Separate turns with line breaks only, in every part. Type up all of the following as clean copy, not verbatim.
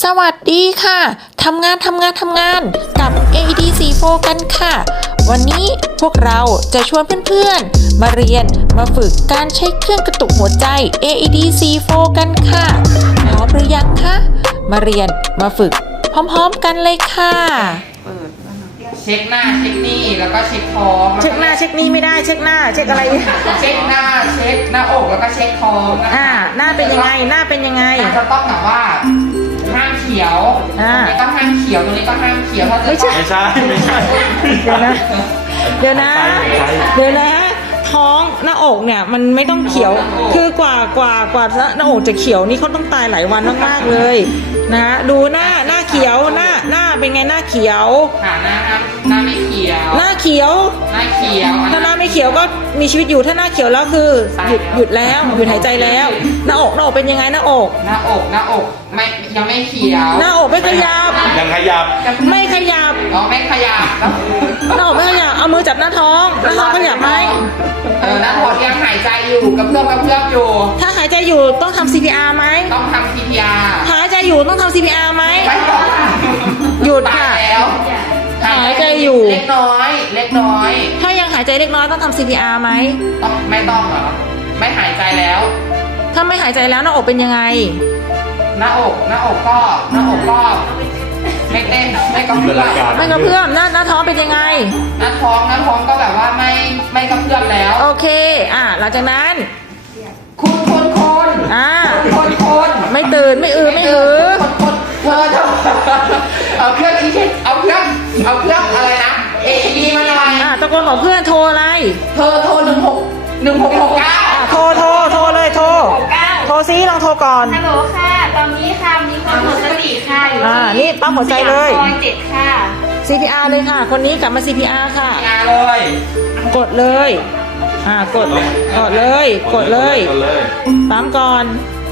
วัสดีค่ะทำงานกับ AED44 กันค่ะวันนี้พวกเราจะชวนเพื่อนๆมาเรียนมาฝึกการใช้เครื่องกระตุกหัวใจ AED44 กันค่ะพร้อมหรือยังคะมาเรียนมาฝึกพร้อมๆกันเลยค่ะ
เช็คหน้าเช็คนี่แล้วก็เช็คท้อง
เช็คหน้าเช็คนี่ไม่ได้เช็คหน้าเช็คอะไร
เช็คหน้าเช็คหน้าอกแล้วก็เช็คท้องนะคะ
หน้าเป็นยังไงหน้าเป็นยังไง
จะต้องแบบว่าห้ามเขียวตรงนี้ก็ห้ามเขียวตรงนี้ก็ห้ามเขียวถ้าจะ
ไม่ใช่
เดี๋ยวนะท้องหน้าอกเนี่ยมันไม่ต้องเขียวคือกว่าหน้าอกจะเขียวนี่เขาต้องตายหลายวันมากๆเลยนะดูหน้าเขียวหน้าเป็นไงหน้าเขียว
ค่ะหน้าไม่เขียว
หน้าเขียวถ้าหน้าไม่เขียวก็มีชีวิตอยู่ถ้าหน้าเขียวแล้วคือหยุดแล้วหยุดหายใจแล้วหน้าอกเป็นยังไงหน้าอก
ไม่ยังไม่เขียว
หน้าอกไม่ขยับ
ยังขยับ
ไม่ขยับ
ไม่ขยับ
หน้าอกไม่ขยับเอามือจับหน้าท้องขยับไหม
หน้าท้องยังหายใจอยู่กระเพื่อมอยู่
ถ้าหายใจอยู่ต้องทำ CPR ไหม
ต้องทำ CPR
หายใจอยู่ต้องทำ CPR ไหม
ไม่ต้อง
หยุดค่ะ
แล้ว
หายใจอยู่
เล็กน้อย
ถ้ายังหายใจเล็กน้อยต้องทำ CPR ไหม
ไม่ต้องเหรอไม่หายใจแล้ว
ถ้าไม่หายใจแล้วหน้าอกเป็นยังไง
หน้าอกก็ไม่เต้นไม่กระเพื่อม
หน้าท้องเป็นยังไง
หน้าท้องก็แบบว่าไม่กระเพื่อมแล้ว
โอเคหลังจากนั้น
คน
ไม่ตื่นไม่หือ
เอาเครื่องอะไรนะ AED มาหน่อย
ตะโกนบอกเพื่อนโทรอะไร
โทร1669
โทรเลยโทรซิลองโทรก่อน
ฮัลโหลค่ะตอนนี้ค่ะมีคนหมดสติค่ะอยู่
นี่ปั๊มหัวใจเลย
7ค่ะ
CPR เลยค่ะคนนี้กลับมา CPR ค่ะ
CPR เลย
กดเลยกดเลยปั๊มก่อน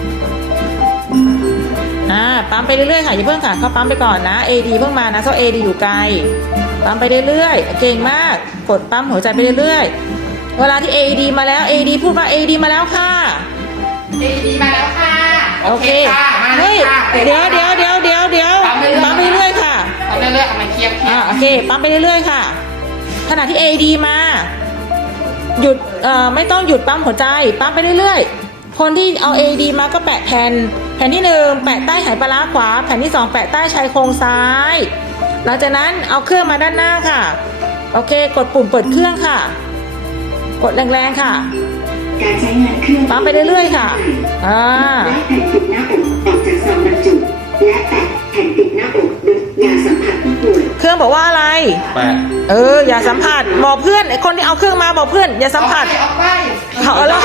ปั๊มไปเรื่อยๆค่ะอย่าเพิ่งค่ะเขาปั๊มไปก่อนนะ AD เพิ่งมานะเพราะ AD อยู่ไกลปั๊มไปเรื่อยๆเก่งมากกดปั๊มหัวใจไปเรื่อยๆเวลาที่ AD มาแล้ว AD พูดว่า AD มาแล้วค่ะ
AD มาแล้วค่ะ
โอเคเฮ้ยเดี๋ยวปั๊มไปเรื่อยๆค่ะ
ปั๊มไปเรื่อยๆเอามาเคียบ
โอเคปั๊มไปเรื่อยๆค่ะขณะที่ AD มาหยุดไม่ต้องหยุดปั๊มหัวใจปั๊มไปเรื่อยๆคนที่เอา AD มาก็แปะแผ่นที่1แปะใต้ไหปลาร้าขวาแผ่นที่2แปะใต้ชายโครงซ้ายหลังจากนั้นเอาเครื่องมาด้านหน้าค่ะโอเคกดปุ่มเปิดเครื่องค่ะกดแรงๆค่ะ
การใช้งานเครื่อง
ปั๊มไปเรื่อยๆค่ะ
และแผ่นติดหน้าอกออกจากซองบรรจุและแปะแผ่นติดหน้าอกอย่าสัมผัสผู้ป่วย
เครื่องบอกว่าอะไร
แปะ
อย่าสัมผัสบอกเพื่อนไอ้คนที่เอาเครื่องมาบอกเพื่อนอย่าสัมผัสเขาแล้ว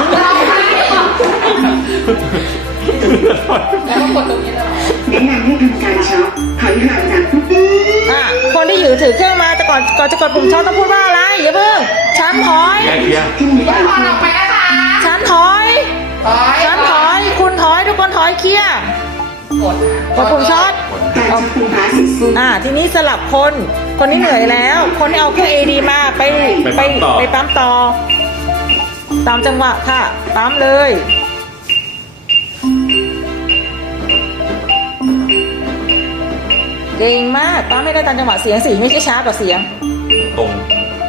แนะนำให้ทำการช็อคถอยห่างจากผู้ป่วย
คนที่ถือเครื่องมาแต่ก่อนจะกดปุ่มช็อคต้องพูดว่าอะไรอย่าเพิ่งฉันถอยฉันถอยคุณถอยทุกคนถอยเคลียร์กดปุ่มช็อคทีนี้สลับคนที่เหนื่อยแล้วคนที่เอาเครื่อง AD มาไปปั๊มต่อตามจังหวะค่ะปั๊มเลยเก่งมากปั๊มไม่ได้ตามจังหวะเสียงสิไม่ใช่ช้ากว่าเสียง
ตรง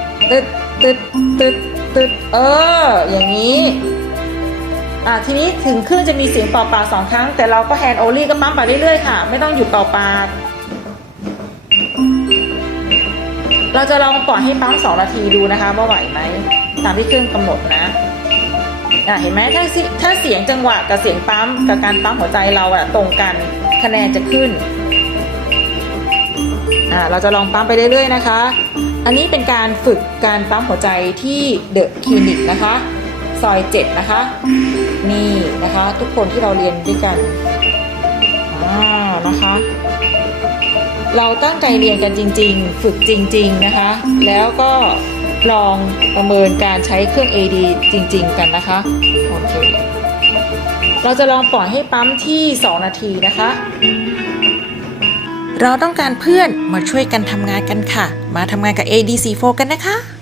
ตึดอย่างนี้ทีนี้ถึงเครื่องจะมีเสียงเป่าปาก2ครั้งแต่เราก็แฮนด์โอลี่ก็ปั๊มไปเรื่อยๆค่ะไม่ต้องหยุดเป่าปากเราจะลองปล่อยให้ปั๊ม2 นาทีดูนะคะว่าไหวไหมตามที่เครื่องกำหนดนะเห็นไหมถ้าเสียงจังหวะกับเสียงปั๊มกับการปั๊มหัวใจเราตรงกันคะแนนจะขึ้นเราจะลองปั๊มไปเรื่อยๆนะคะอันนี้เป็นการฝึกการปั๊มหัวใจที่เดอะคลินิกนะคะซอย7นะคะนี่นะคะทุกคนที่เราเรียนด้วยกันนะคะเราตั้งใจเรียนกันจริงๆฝึกจริงๆนะคะแล้วก็ลองประเมินการใช้เครื่อง AD จริงๆกันนะคะโอเคเราจะลองปล่อยให้ปั๊มที่2 นาทีนะคะเราต้องการเพื่อนมาช่วยกันทำงานกันค่ะมาทำงานกับ AED44 กันนะคะ